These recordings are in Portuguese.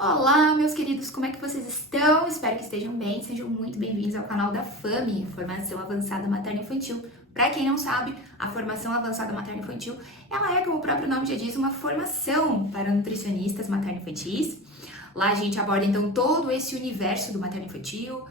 Olá, meus queridos, como é que vocês estão? Espero que estejam bem. Sejam muito bem-vindos ao canal da FAMI, Formação Avançada Materno-Infantil. Para quem não sabe, a Formação Avançada Materno-Infantil, ela é, como o próprio nome já diz, uma formação para nutricionistas materno-infantis. Lá a gente aborda, então, todo esse universo do materno-infantil,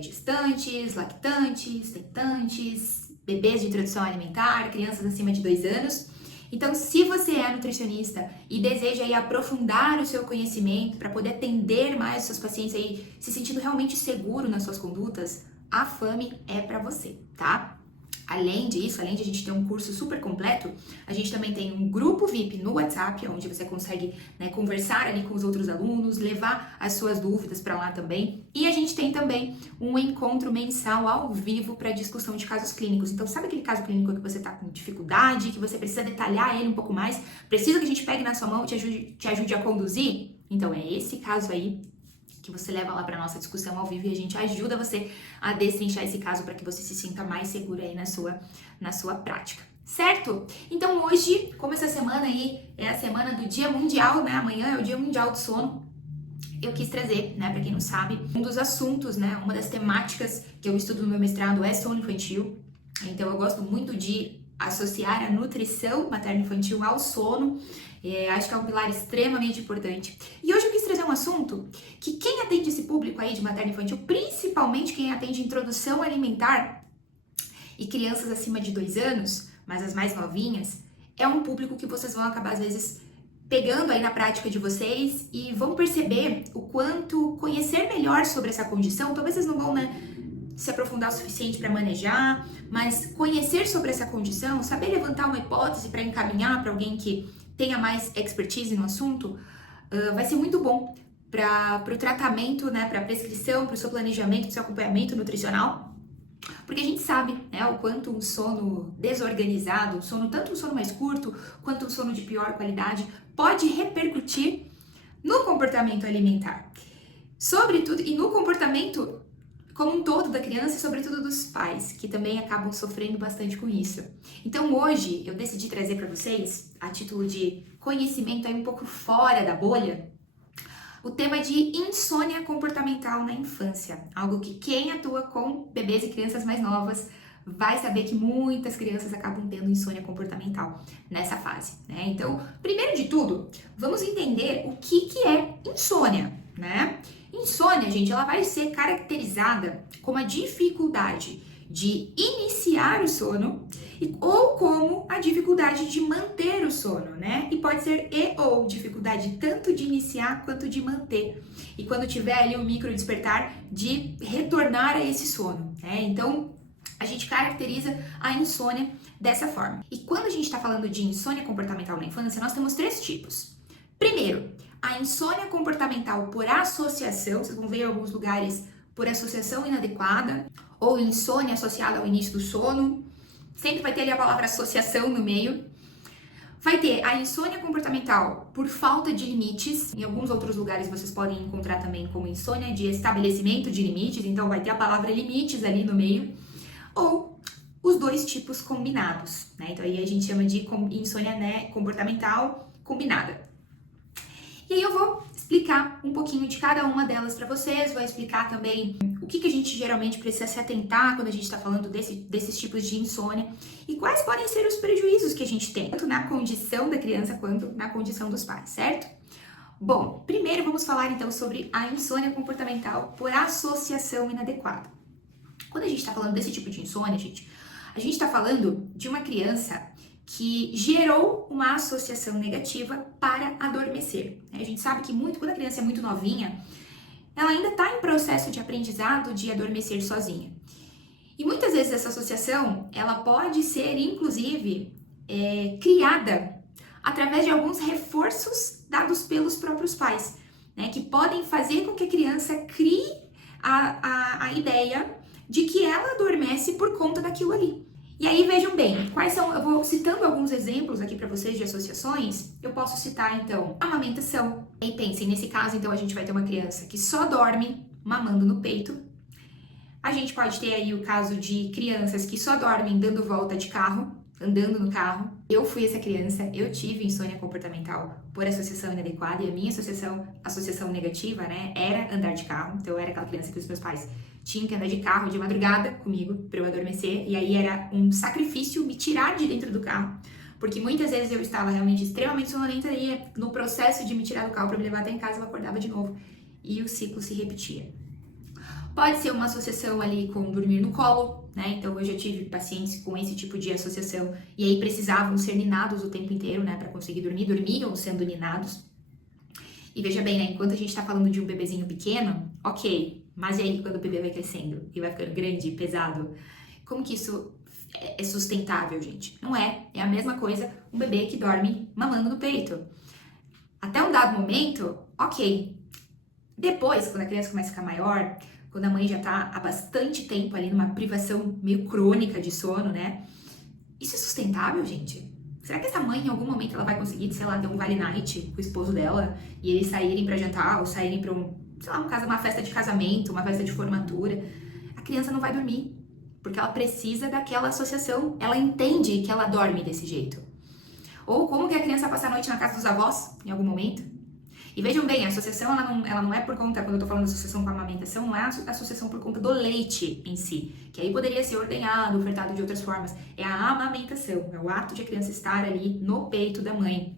gestantes, lactantes, tentantes, bebês de introdução alimentar, crianças acima de 2 anos. Então, se você é nutricionista e deseja aí aprofundar o seu conhecimento para poder atender mais os seus pacientes aí, se sentindo realmente seguro nas suas condutas, a FAMI é para você, tá? Além disso, além de a gente ter um curso super completo, a gente também tem um grupo VIP no WhatsApp, onde você consegue conversar ali com os outros alunos, levar as suas dúvidas para lá também. E a gente tem também um encontro mensal ao vivo para discussão de casos clínicos. Então, sabe aquele caso clínico que você está com dificuldade, que você precisa detalhar ele um pouco mais, precisa que a gente pegue na sua mão e te ajude a conduzir? Então, é esse caso aí que você leva lá para nossa discussão ao vivo e a gente ajuda você a destrinchar esse caso para que você se sinta mais seguro aí na sua prática, certo? Então hoje, como essa semana aí é a semana do Dia Mundial, né? Amanhã é o Dia Mundial do Sono. Eu quis trazer, né, para quem não sabe, um dos assuntos, né, uma das temáticas que eu estudo no meu mestrado é sono infantil. Então eu gosto muito de associar a nutrição materno-infantil ao sono. Acho que é um pilar extremamente importante. E hoje eu quis trazer um assunto que quem atende esse público aí de materno-infantil, principalmente quem atende introdução alimentar e crianças acima de 2 anos, mas as mais novinhas, é um público que vocês vão acabar às vezes pegando aí na prática de vocês e vão perceber o quanto conhecer melhor sobre essa condição, talvez vocês não vão, se aprofundar o suficiente para manejar, mas conhecer sobre essa condição, saber levantar uma hipótese para encaminhar para alguém que tenha mais expertise no assunto, vai ser muito bom para o tratamento, para a prescrição, para o seu planejamento, para o seu acompanhamento nutricional, porque a gente sabe, o quanto um sono desorganizado, tanto um sono mais curto, quanto um sono de pior qualidade, pode repercutir no comportamento alimentar, sobretudo, e no comportamento como um todo da criança e sobretudo dos pais, que também acabam sofrendo bastante com isso. Então hoje eu decidi trazer para vocês, a título de conhecimento aí um pouco fora da bolha, o tema de insônia comportamental na infância, algo que quem atua com bebês e crianças mais novas vai saber que muitas crianças acabam tendo insônia comportamental nessa fase, né? Então, primeiro de tudo, vamos entender o que é insônia, né? Insônia, gente, ela vai ser caracterizada como a dificuldade de iniciar o sono ou como a dificuldade de manter o sono, né? E pode ser ou dificuldade tanto de iniciar quanto de manter. E quando tiver ali um micro despertar, de retornar a esse sono, né? Então, a gente caracteriza a insônia dessa forma. E quando a gente está falando de insônia comportamental na infância, nós temos 3 tipos. Primeiro, a insônia comportamental por associação, vocês vão ver em alguns lugares por associação inadequada, ou insônia associada ao início do sono, sempre vai ter ali a palavra associação no meio. Vai ter a insônia comportamental por falta de limites, em alguns outros lugares vocês podem encontrar também como insônia de estabelecimento de limites, então vai ter a palavra limites ali no meio, ou os 2 tipos combinados, né? Então aí a gente chama de insônia, comportamental combinada. E aí eu vou explicar um pouquinho de cada uma delas para vocês, vou explicar também o que a gente geralmente precisa se atentar quando a gente está falando desses tipos de insônia e quais podem ser os prejuízos que a gente tem, tanto na condição da criança quanto na condição dos pais, certo? Bom, primeiro vamos falar então sobre a insônia comportamental por associação inadequada. Quando a gente está falando desse tipo de insônia, gente, a gente está falando de uma criança que gerou uma associação negativa para adormecer. A gente sabe que quando a criança é muito novinha, ela ainda está em processo de aprendizado de adormecer sozinha. E muitas vezes essa associação, ela pode ser, inclusive, criada através de alguns reforços dados pelos próprios pais, né, que podem fazer com que a criança crie a ideia de que ela adormece por conta daquilo ali. E aí vejam bem, eu vou citando alguns exemplos aqui para vocês de associações, eu posso citar então a amamentação. E pensem, nesse caso então a gente vai ter uma criança que só dorme mamando no peito. A gente pode ter aí o caso de crianças que só dormem dando volta de carro, andando no carro. Eu fui essa criança, eu tive insônia comportamental por associação inadequada, e a minha associação negativa, né, era andar de carro. Então eu era aquela criança que os meus pais tinham que andar de carro de madrugada comigo para eu adormecer, e aí era um sacrifício me tirar de dentro do carro, porque muitas vezes eu estava realmente extremamente sonolenta e no processo de me tirar do carro para me levar até em casa eu acordava de novo e o ciclo se repetia. Pode ser uma associação ali com dormir no colo, né? Então eu já tive pacientes com esse tipo de associação e aí precisavam ser ninados o tempo inteiro, né, para conseguir dormir, dormiam sendo ninados. E veja bem, né, enquanto a gente tá falando de um bebezinho pequeno, ok, mas e aí quando o bebê vai crescendo e vai ficando grande, pesado, como que isso é sustentável, gente? Não é, é a mesma coisa um bebê que dorme mamando no peito. Até um dado momento, ok. Depois, quando a criança começa a ficar maior, quando a mãe já tá há bastante tempo ali numa privação meio crônica de sono, né? Isso é sustentável, gente? Será que essa mãe, em algum momento, ela vai conseguir, sei lá, ter um vale night com o esposo dela e eles saírem pra jantar ou saírem pra uma festa de casamento, uma festa de formatura? A criança não vai dormir, porque ela precisa daquela associação, ela entende que ela dorme desse jeito. Ou como que a criança passa a noite na casa dos avós, em algum momento? E vejam bem, a associação, ela não é por conta, quando eu tô falando de associação com a amamentação, não é a associação por conta do leite em si, que aí poderia ser ordenhado, ofertado de outras formas. É a amamentação, é o ato de a criança estar ali no peito da mãe.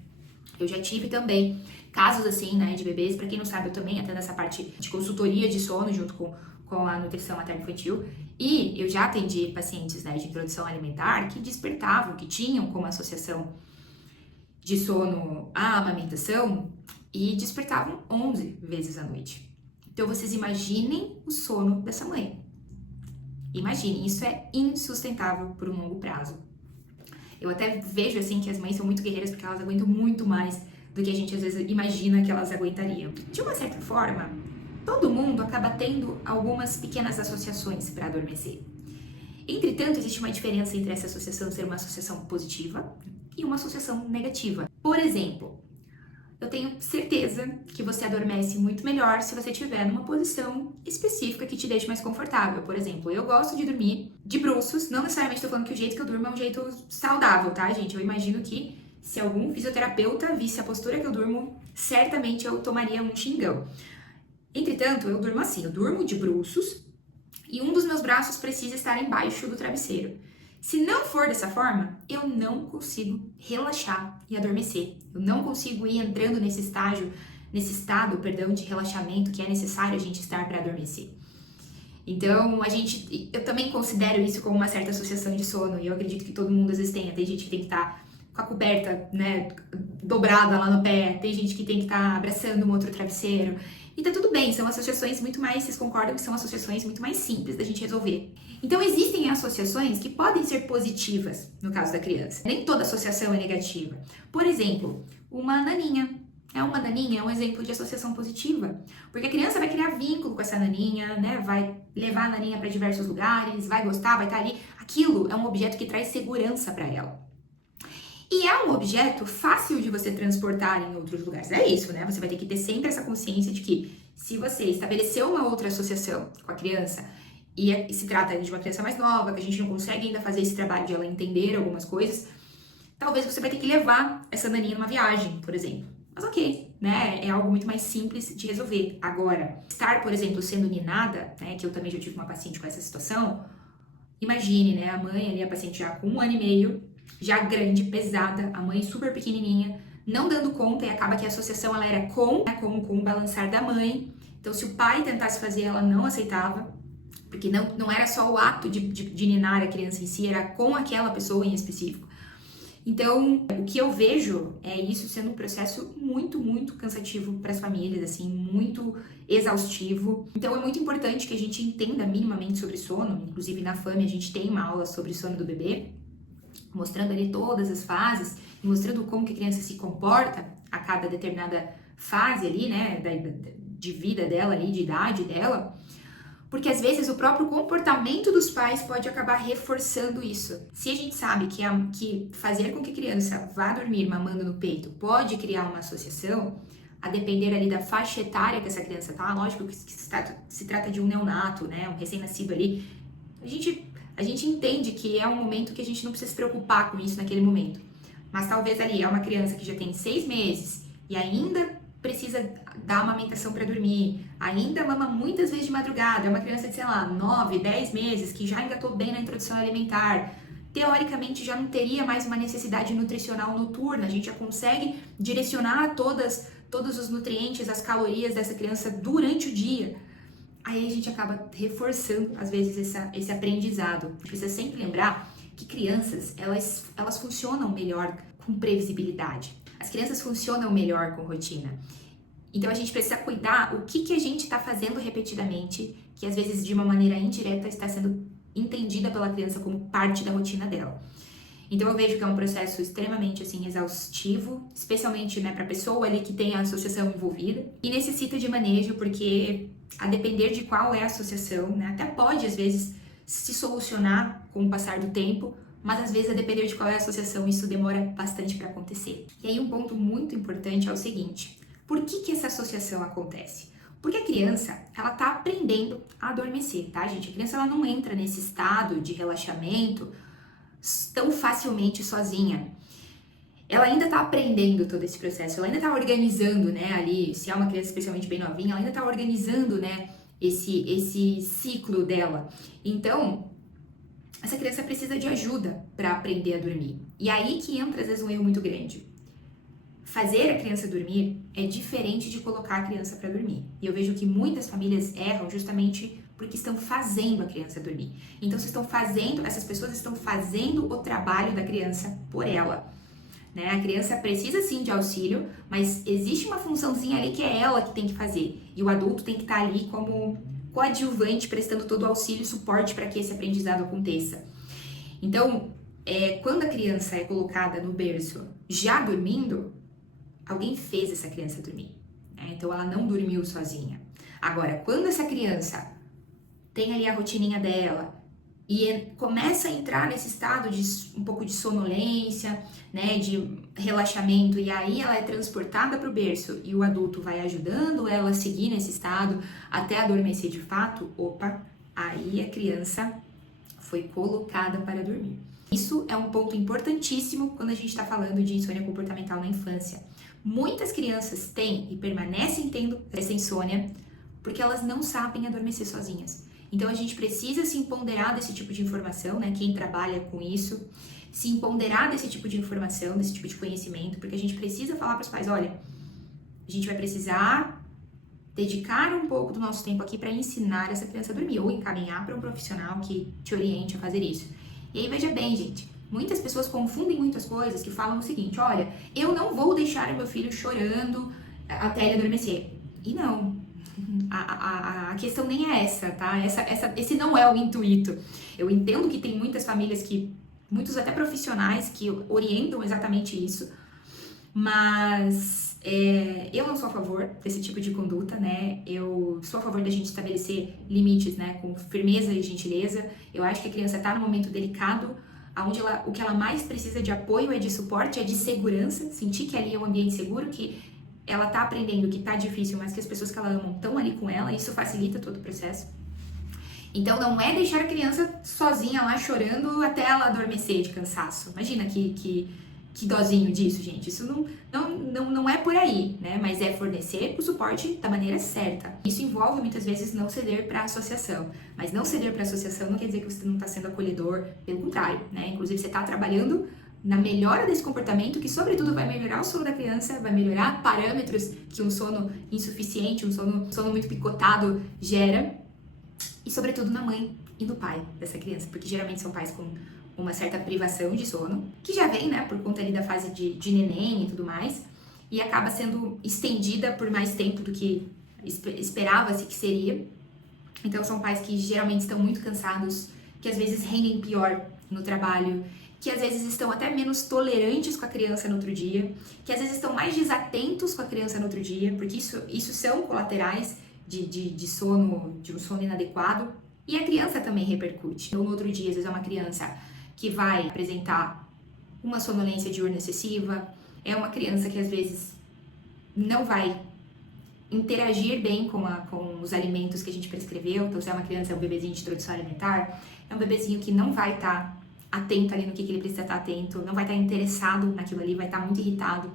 Eu já tive também casos assim, né, de bebês, pra quem não sabe, eu também atendo essa parte de consultoria de sono junto com a nutrição materno-infantil, e eu já atendi pacientes, né, de introdução alimentar que despertavam, que tinham como associação de sono a amamentação, e despertavam 11 vezes à noite. Então vocês imaginem o sono dessa mãe. Imaginem, isso é insustentável por um longo prazo. Eu até vejo assim que as mães são muito guerreiras porque elas aguentam muito mais do que a gente às vezes imagina que elas aguentariam. De uma certa forma, todo mundo acaba tendo algumas pequenas associações para adormecer. Entretanto, existe uma diferença entre essa associação ser uma associação positiva e uma associação negativa. Por exemplo, eu tenho certeza que você adormece muito melhor se você estiver numa posição específica que te deixe mais confortável. Por exemplo, eu gosto de dormir de bruços, não necessariamente estou falando que o jeito que eu durmo é um jeito saudável, tá, gente? Eu imagino que se algum fisioterapeuta visse a postura que eu durmo, certamente eu tomaria um xingão. Entretanto, eu durmo assim, eu durmo de bruços e um dos meus braços precisa estar embaixo do travesseiro. Se não for dessa forma, eu não consigo relaxar e adormecer. Eu não consigo ir entrando nesse estado, de relaxamento que é necessário a gente estar para adormecer. Então, eu também considero isso como uma certa associação de sono, e eu acredito que todo mundo às vezes tenha. Tem gente que tem que estar com a coberta, né, dobrada lá no pé, tem gente que tem que estar abraçando um outro travesseiro. E tá tudo bem, são associações muito mais, vocês concordam que são associações muito mais simples da gente resolver. Então existem associações que podem ser positivas no caso da criança. Nem toda associação é negativa. Por exemplo, uma naninha. Uma naninha é um exemplo de associação positiva, porque a criança vai criar vínculo com essa naninha, né? Vai levar a naninha para diversos lugares, vai gostar, vai estar ali. Aquilo é um objeto que traz segurança para ela. E é um objeto fácil de você transportar em outros lugares. É isso, né? Você vai ter que ter sempre essa consciência de que se você estabeleceu uma outra associação com a criança e se trata de uma criança mais nova, que a gente não consegue ainda fazer esse trabalho de ela entender algumas coisas, talvez você vai ter que levar essa naninha numa viagem, por exemplo. Mas ok, né? É algo muito mais simples de resolver. Agora, estar, por exemplo, sendo ninada, né? Que eu também já tive uma paciente com essa situação. Imagine, né? A mãe ali, a paciente já com 1 ano e meio, já grande, pesada, a mãe super pequenininha, não dando conta, e acaba que a associação ela era com o balançar da mãe. Então, se o pai tentasse fazer, ela não aceitava, porque não era só o ato de ninar a criança em si, era com aquela pessoa em específico. Então, o que eu vejo é isso sendo um processo muito, muito cansativo para as famílias, assim, muito exaustivo. Então, é muito importante que a gente entenda minimamente sobre sono. Inclusive, na FAME, a gente tem uma aula sobre sono do bebê, mostrando ali todas as fases, mostrando como que a criança se comporta a cada determinada fase ali, né, de vida dela ali, de idade dela. Porque às vezes o próprio comportamento dos pais pode acabar reforçando isso. Se a gente sabe que fazer com que a criança vá dormir mamando no peito pode criar uma associação, a depender ali da faixa etária que essa criança tá, lógico que se trata de um neonato, né, um recém-nascido ali, a gente A gente entende que é um momento que a gente não precisa se preocupar com isso naquele momento. Mas talvez ali é uma criança que já tem 6 meses e ainda precisa dar amamentação para dormir, ainda mama muitas vezes de madrugada, é uma criança de, sei lá, 9, 10 meses, que já engatou bem na introdução alimentar, teoricamente já não teria mais uma necessidade nutricional noturna, a gente já consegue direcionar todos os nutrientes, as calorias dessa criança durante o dia. Aí a gente acaba reforçando, às vezes, esse aprendizado. A gente precisa sempre lembrar que crianças, elas funcionam melhor com previsibilidade. As crianças funcionam melhor com rotina. Então a gente precisa cuidar o que a gente está fazendo repetidamente, que às vezes de uma maneira indireta está sendo entendida pela criança como parte da rotina dela. Então eu vejo que é um processo extremamente assim exaustivo, especialmente, né, para a pessoa ali que tem a associação envolvida, e necessita de manejo, porque a depender de qual é a associação, né, até pode às vezes se solucionar com o passar do tempo, mas às vezes a depender de qual é a associação isso demora bastante para acontecer. E aí um ponto muito importante é o seguinte: por que essa associação acontece? Porque a criança, ela tá aprendendo a adormecer, tá, gente? A criança, ela não entra nesse estado de relaxamento tão facilmente sozinha. Ela ainda tá aprendendo todo esse processo, ela ainda tá organizando, né, ali, se é uma criança especialmente bem novinha, ela ainda tá organizando, né, esse ciclo dela. Então, essa criança precisa de ajuda para aprender a dormir. E aí que entra, às vezes, um erro muito grande. Fazer a criança dormir é diferente de colocar a criança para dormir. E eu vejo que muitas famílias erram justamente porque estão fazendo a criança dormir. Então, essas pessoas estão fazendo o trabalho da criança por ela. Né? A criança precisa sim de auxílio, mas existe uma funçãozinha ali que é ela que tem que fazer. E o adulto tem que estar ali como coadjuvante, prestando todo o auxílio e suporte para que esse aprendizado aconteça. Então, quando a criança é colocada no berço já dormindo, alguém fez essa criança dormir, né? Então ela não dormiu sozinha. Agora, quando essa criança tem ali a rotininha dela e começa a entrar nesse estado de um pouco de sonolência, né, de relaxamento, e aí ela é transportada para o berço e o adulto vai ajudando ela a seguir nesse estado até adormecer de fato, aí a criança foi colocada para dormir. Isso é um ponto importantíssimo quando a gente está falando de insônia comportamental na infância. Muitas crianças têm e permanecem tendo essa insônia porque elas não sabem adormecer sozinhas. Então a gente precisa se empoderar desse tipo de informação, né? Quem trabalha com isso, se empoderar desse tipo de informação, desse tipo de conhecimento, porque a gente precisa falar para os pais: olha, a gente vai precisar dedicar um pouco do nosso tempo aqui para ensinar essa criança a dormir, ou encaminhar para um profissional que te oriente a fazer isso. E aí veja bem, gente, muitas pessoas confundem muitas coisas, que falam o seguinte: olha, eu não vou deixar o meu filho chorando até ele adormecer. E não. A questão nem é essa, tá? Esse não é o intuito. Eu entendo que tem muitas famílias muitos até profissionais que orientam exatamente isso, mas eu não sou a favor desse tipo de conduta, né? Eu sou a favor da gente estabelecer limites, né, com firmeza e gentileza. Eu acho que a criança tá num momento delicado, onde o que ela mais precisa de apoio é de suporte, é de segurança, sentir que ali é um ambiente seguro, que ela tá aprendendo, que tá difícil, mas que as pessoas que ela ama estão ali com ela, isso facilita todo o processo. Então não é deixar a criança sozinha lá chorando até ela adormecer de cansaço. Imagina que dozinho disso, gente. Isso não é por aí, né? Mas é fornecer o suporte da maneira certa. Isso envolve muitas vezes não ceder para a associação. Mas não ceder para a associação não quer dizer que você não está sendo acolhedor, pelo contrário, né? Inclusive você está trabalhando na melhora desse comportamento, que sobretudo vai melhorar o sono da criança, vai melhorar parâmetros que um sono insuficiente, um sono muito picotado gera, e sobretudo na mãe e no pai dessa criança, porque geralmente são pais com uma certa privação de sono, que já vem, né, por conta ali da fase de neném e tudo mais, e acaba sendo estendida por mais tempo do que esperava-se que seria. Então são pais que geralmente estão muito cansados, que às vezes rendem pior no trabalho, que às vezes estão até menos tolerantes com a criança no outro dia, que às vezes estão mais desatentos com a criança no outro dia, porque isso são colaterais de sono, de um sono inadequado, e a criança também repercute. Então, no outro dia, às vezes é uma criança que vai apresentar uma sonolência diurna excessiva, é uma criança que às vezes não vai interagir bem com os alimentos que a gente prescreveu. Então, se é uma criança, é um bebezinho de introdução alimentar, é um bebezinho que não vai estar atento ali no que ele precisa estar atento, não vai estar interessado naquilo ali, vai estar muito irritado.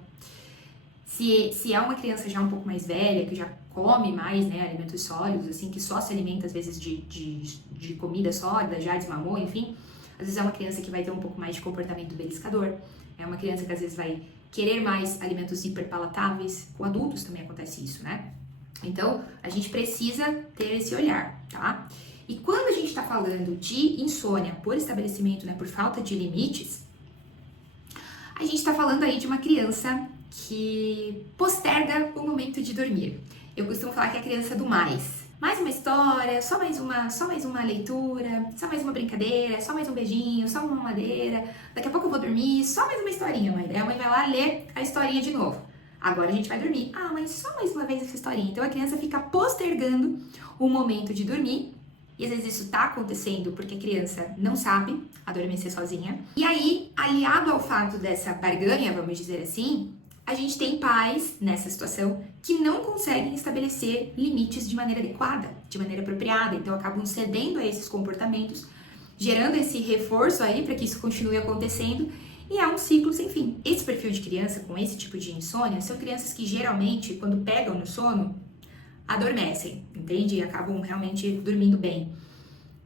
Se é uma criança já um pouco mais velha, que já come mais, né, alimentos sólidos, assim, que só se alimenta às vezes de comida sólida, já desmamou, enfim, às vezes é uma criança que vai ter um pouco mais de comportamento beliscador, é uma criança que às vezes vai querer mais alimentos hiperpalatáveis. Com adultos também acontece isso, né? Então, a gente precisa ter esse olhar, tá? E quando a gente está falando de insônia por estabelecimento, né, por falta de limites, a gente está falando aí de uma criança que posterga o momento de dormir. Eu costumo falar que é a criança do mais. Mais uma história, só mais uma leitura, só mais uma brincadeira, só mais um beijinho, só uma mamadeira. Daqui a pouco eu vou dormir, só mais uma historinha, mãe. Daí a mãe vai lá ler a historinha de novo. Agora a gente vai dormir. Ah, mas só mais uma vez essa historinha. Então a criança fica postergando o momento de dormir. E às vezes isso tá acontecendo porque a criança não sabe adormecer sozinha. E aí, aliado ao fato dessa barganha, vamos dizer assim, a gente tem pais nessa situação que não conseguem estabelecer limites de maneira adequada, de maneira apropriada, então acabam cedendo a esses comportamentos, gerando esse reforço aí para que isso continue acontecendo, e é um ciclo sem fim. Esse perfil de criança com esse tipo de insônia são crianças que geralmente, quando pegam no sono, adormecem, entende? E acabam realmente dormindo bem.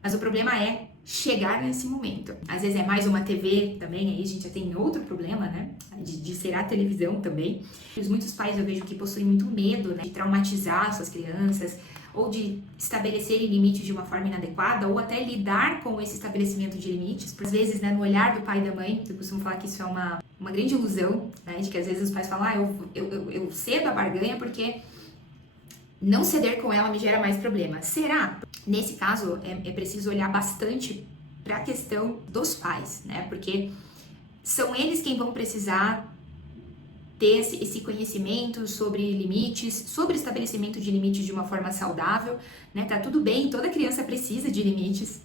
Mas o problema é chegar nesse momento. Às vezes é mais uma TV também, aí a gente já tem outro problema, né? De ser a televisão também. Muitos pais eu vejo que possuem muito medo, né, de traumatizar suas crianças, ou de estabelecerem limites de uma forma inadequada, ou até lidar com esse estabelecimento de limites. Às vezes, né, no olhar do pai e da mãe, eu costumo falar que isso é uma grande ilusão, né? De que às vezes os pais falam, eu cedo a barganha porque não ceder com ela me gera mais problema. Será? Nesse caso, é preciso olhar bastante para a questão dos pais, né? Porque são eles quem vão precisar ter esse conhecimento sobre limites, sobre estabelecimento de limites de uma forma saudável, né? Tá tudo bem, toda criança precisa de limites.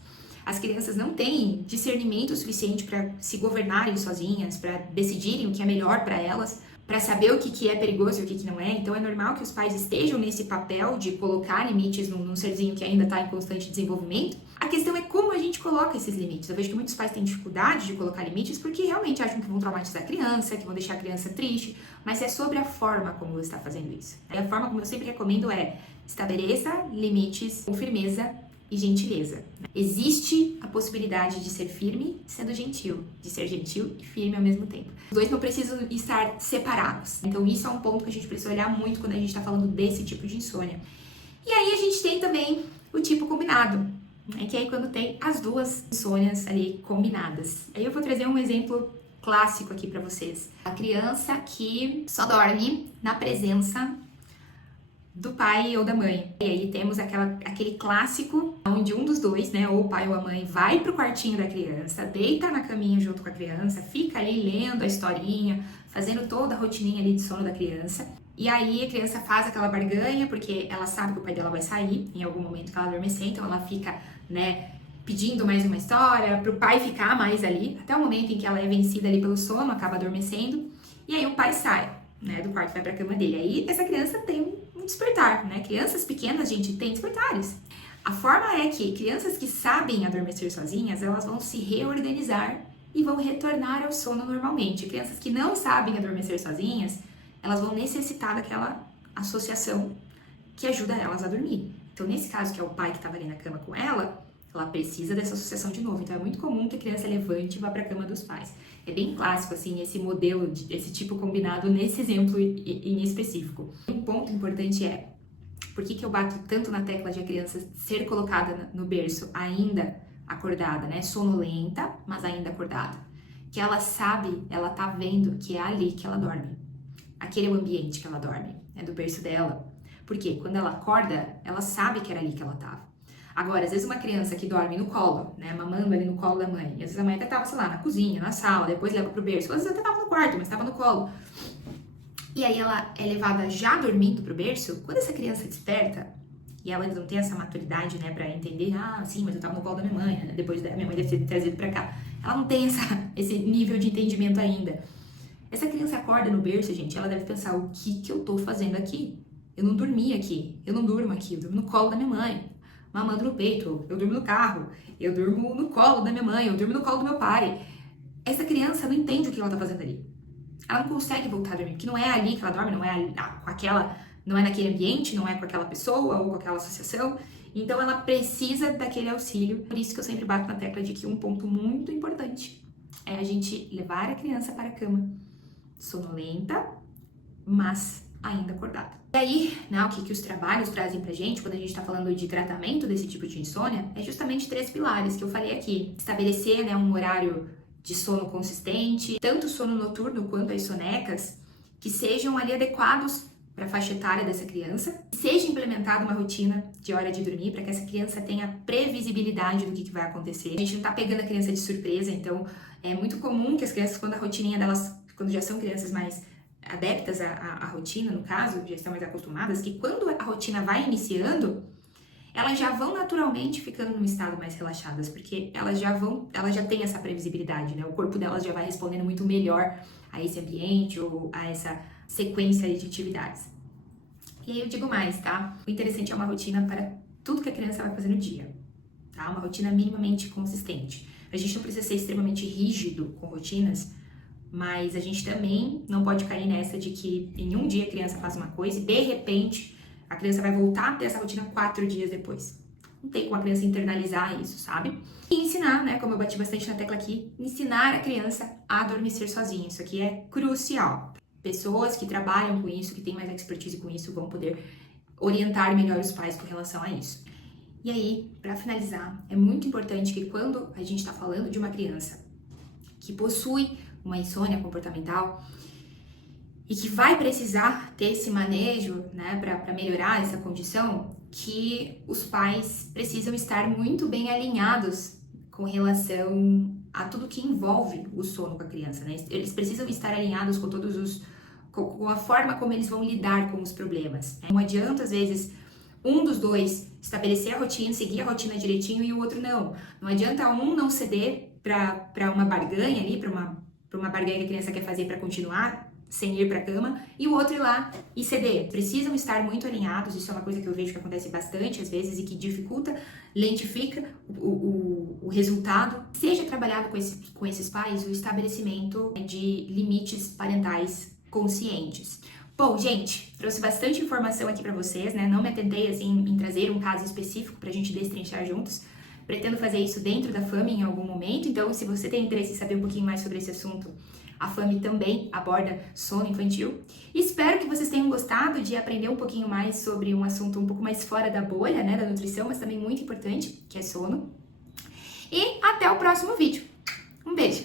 As crianças não têm discernimento suficiente para se governarem sozinhas, para decidirem o que é melhor para elas, para saber o que é perigoso e o que não é. Então é normal que os pais estejam nesse papel de colocar limites num serzinho que ainda está em constante desenvolvimento. A questão é como a gente coloca esses limites. Eu vejo que muitos pais têm dificuldade de colocar limites porque realmente acham que vão traumatizar a criança, que vão deixar a criança triste, mas é sobre a forma como você está fazendo isso. E a forma como eu sempre recomendo é estabeleça limites com firmeza e gentileza. Existe a possibilidade de ser firme sendo gentil, de ser gentil e firme ao mesmo tempo. Os dois não precisam estar separados. Então isso é um ponto que a gente precisa olhar muito quando a gente está falando desse tipo de insônia. E aí a gente tem também o tipo combinado, né? Que é aí quando tem as duas insônias ali combinadas. Aí eu vou trazer um exemplo clássico aqui para vocês. A criança que só dorme na presença do pai ou da mãe. E aí temos aquele clássico onde um dos dois, né, ou o pai ou a mãe, vai pro quartinho da criança, deita na caminha junto com a criança, fica ali lendo a historinha, fazendo toda a rotininha ali de sono da criança. E aí a criança faz aquela barganha, porque ela sabe que o pai dela vai sair em algum momento que ela adormecer, então ela fica, né, pedindo mais uma história, pro pai ficar mais ali, até o momento em que ela é vencida ali pelo sono, acaba adormecendo, e aí o pai sai, né, do quarto, vai pra cama dele. Aí essa criança tem um despertar, né? Crianças pequenas, gente, tem despertares. A forma é que crianças que sabem adormecer sozinhas, elas vão se reorganizar e vão retornar ao sono normalmente. Crianças que não sabem adormecer sozinhas, elas vão necessitar daquela associação que ajuda elas a dormir. Então, nesse caso, que é o pai que estava ali na cama com ela precisa dessa associação de novo. Então, é muito comum que a criança levante e vá para a cama dos pais. É bem clássico, assim, esse modelo, esse tipo combinado nesse exemplo em específico. Um ponto importante é, por que eu bato tanto na tecla de a criança ser colocada no berço ainda acordada, né? Sonolenta, mas ainda acordada. Que ela sabe, ela tá vendo que é ali que ela dorme. Aquele é o ambiente que ela dorme, é do berço dela. Porque quando ela acorda, ela sabe que era ali que ela tava. Agora, às vezes uma criança que dorme no colo, né, mamando ali no colo da mãe, e às vezes a mãe até tava, sei lá, na cozinha, na sala, depois leva pro berço, às vezes até tava no quarto, mas tava no colo. E aí ela é levada já dormindo pro berço, quando essa criança desperta, e ela não tem essa maturidade, né, pra entender, ah, sim, mas eu tava no colo da minha mãe, né, depois da minha mãe deve ter trazido pra cá. Ela não tem esse nível de entendimento ainda. Essa criança acorda no berço, gente, ela deve pensar, o que eu tô fazendo aqui? eu não dormi aqui, eu não durmo aqui, eu durmo no colo da minha mãe, mamando no peito, eu durmo no carro, eu durmo no colo da minha mãe, eu durmo no colo do meu pai. Essa criança não entende o que ela tá fazendo ali. Ela não consegue voltar a dormir, porque não é ali que ela dorme, não é com aquela, não é naquele ambiente, não é com aquela pessoa ou com aquela associação. Então ela precisa daquele auxílio. Por isso que eu sempre bato na tecla de que um ponto muito importante é a gente levar a criança para a cama sonolenta, mas ainda acordada. E aí, né, o que os trabalhos trazem pra gente, quando a gente tá falando de tratamento desse tipo de insônia, é justamente 3 pilares que eu falei aqui. Estabelecer, né, um horário de sono consistente, tanto o sono noturno quanto as sonecas, que sejam ali adequados para a faixa etária dessa criança, seja implementada uma rotina de hora de dormir para que essa criança tenha previsibilidade do que vai acontecer. A gente não tá pegando a criança de surpresa, então é muito comum que as crianças, quando a rotininha delas, quando já são crianças mais adeptas à rotina, no caso, já estão mais acostumadas, que quando a rotina vai iniciando, elas já vão naturalmente ficando num estado mais relaxadas, porque elas já têm essa previsibilidade, né? O corpo delas já vai respondendo muito melhor a esse ambiente ou a essa sequência de atividades. E aí eu digo mais, tá? O interessante é uma rotina para tudo que a criança vai fazer no dia, tá? Uma rotina minimamente consistente. A gente não precisa ser extremamente rígido com rotinas, mas a gente também não pode cair nessa de que em um dia a criança faz uma coisa e de repente a criança vai voltar a ter essa rotina 4 dias depois. Não tem como a criança internalizar isso, sabe? E ensinar, né, como eu bati bastante na tecla aqui, ensinar a criança a adormecer sozinha. Isso aqui é crucial. Pessoas que trabalham com isso, que têm mais expertise com isso, vão poder orientar melhor os pais com relação a isso. E aí, para finalizar, é muito importante que quando a gente está falando de uma criança que possui uma insônia comportamental e que vai precisar ter esse manejo, né, para melhorar essa condição, que os pais precisam estar muito bem alinhados com relação a tudo que envolve o sono com a criança, né? Eles precisam estar alinhados com com a forma como eles vão lidar com os problemas. Não adianta, às vezes, um dos dois estabelecer a rotina, seguir a rotina direitinho e o outro não. Não adianta um não ceder para uma barganha ali, para uma barganha que a criança quer fazer para continuar sem ir para a cama, e o outro ir lá e ceder. Precisam estar muito alinhados, isso é uma coisa que eu vejo que acontece bastante às vezes e que dificulta, lentifica o resultado. Seja trabalhado com esses pais o estabelecimento de limites parentais conscientes. Bom, gente, trouxe bastante informação aqui para vocês, né? Não me atentei assim em trazer um caso específico pra gente destrinchar juntos. Pretendo fazer isso dentro da FAMI em algum momento, então se você tem interesse em saber um pouquinho mais sobre esse assunto, a FAMI também aborda sono infantil. Espero que vocês tenham gostado de aprender um pouquinho mais sobre um assunto um pouco mais fora da bolha, né, da nutrição, mas também muito importante, que é sono. E até o próximo vídeo. Um beijo!